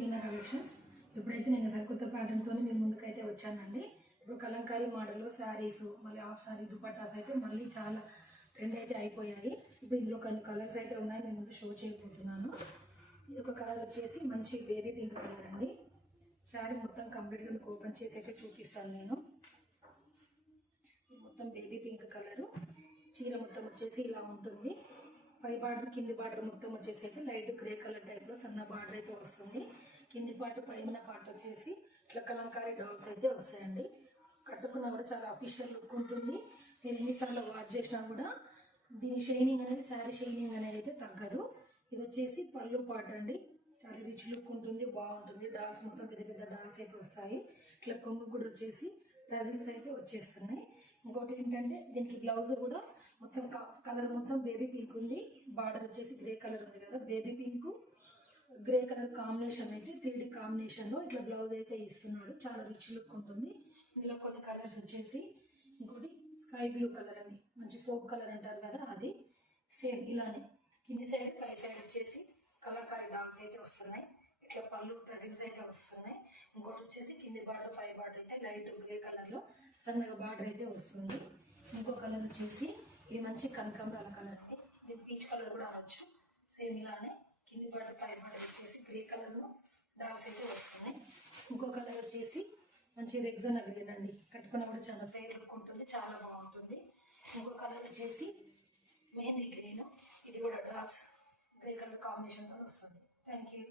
Meena collections. ఇప్పుడైతే నేను సరికొత్త ప్యాటర్న్తో మీ ముందుకైతే వచ్చానండి. ఇప్పుడు కలంకారీ మోడల్లో శారీస్, మళ్ళీ హాఫ్ శారీ దుపట్టాస్ అయితే మళ్ళీ చాలా ట్రెండ్ అయితే అయిపోయాయి. ఇప్పుడు ఇందులో కొన్ని కలర్స్ అయితే ఉన్నాయి, మేము ముందు షో చేయబోతున్నాను. ఇది ఒక కలర్ వచ్చేసి మంచి బేబీ పింక్ కలర్ అండి. శారీ మొత్తం కంప్లీట్గా మీకు ఓపెన్ చేసి అయితే చూపిస్తాను నేను. మొత్తం బేబీ పింక్ కలరు. చీర మొత్తం వచ్చేసి ఇలా ఉంటుంది. పై బార్డర్ కింది బార్డర్ మొత్తం వచ్చేసి అయితే లైట్ గ్రే కలర్ టైప్లో సన్న బార్డర్ అయితే వస్తుంది. కింది పార్ట్ పైన పార్ట్ వచ్చేసి ఇట్లా కలంకారీ డాల్స్ అయితే వస్తాయండి. కట్టుకున్నా కూడా చాలా అఫీషియల్ లుక్ ఉంటుంది. మీరు ఎన్నిసార్లు వాష్ చేసినా కూడా దీని షైనింగ్ అనేది, శారీ షైనింగ్ అనేది అయితే తగ్గదు. ఇది వచ్చేసి పళ్ళు పార్ట్ అండి. చాలా రిచ్ లుక్ ఉంటుంది, బాగుంటుంది. డాల్స్ మొత్తం పెద్ద పెద్ద డాల్స్ అయితే వస్తాయి. ఇట్లా కొంగు కూడా వచ్చేసి టజిల్స్ అయితే వచ్చేస్తున్నాయి. ఇంకోటి ఏంటంటే దీనికి బ్లౌజ్ కూడా మొత్తం కలర్ మొత్తం బేబీ పింక్ ఉంది. బార్డర్ వచ్చేసి గ్రే కలర్ ఉంది కదా, baby pink grey colour combination అయితే 3D కాంబినేషన్లో ఇట్లా బ్లౌజ్ అయితే ఇస్తున్నాడు. చాలా రిచ్ లుక్ ఉంటుంది. ఇందులో కొన్ని కలర్స్ వచ్చేసి ఇంకోటి స్కై బ్లూ కలర్ అండి, మంచి సోప్ కలర్ అంటారు కదా, అది సేమ్ ఇలానే కింది సైడ్ పై సైడ్ వచ్చేసి కలంకారీ డాల్స్ అయితే వస్తున్నాయి. ఇట్లా పళ్ళు టజిల్స్ అయితే వస్తున్నాయి. ఇంకోటి వచ్చేసి కింది బార్డర్ పై బార్డర్ అయితే లైట్ గ్రే కలర్లో సన్నగా బార్డర్ అయితే వస్తుంది. ఇంకో కలర్ వచ్చేసి ఇది మంచి కనకాంబరాల కలర్ అండి. ఇది పీచ్ కలర్ కూడా అనొచ్చు. సేమ్ ఇలానే కింది బార్డర్ పై బార్డర్ వచ్చేసి గ్రే కలర్లో డాల్స్ అయితే వస్తున్నాయి. ఇంకో కలర్ వచ్చేసి మంచి రెగ్జోనా గ్రీన్ అండి. కట్టుకున్న కూడా చాలా ఫెయిర్ లుక్ ఉంటుంది, చాలా బాగుంటుంది. ఇంకో కలర్ వచ్చేసి మెహందీ గ్రీన్. ఇది కూడా డాల్స్ గ్రే కలర్ కాంబినేషన్తో వస్తుంది. Thank you.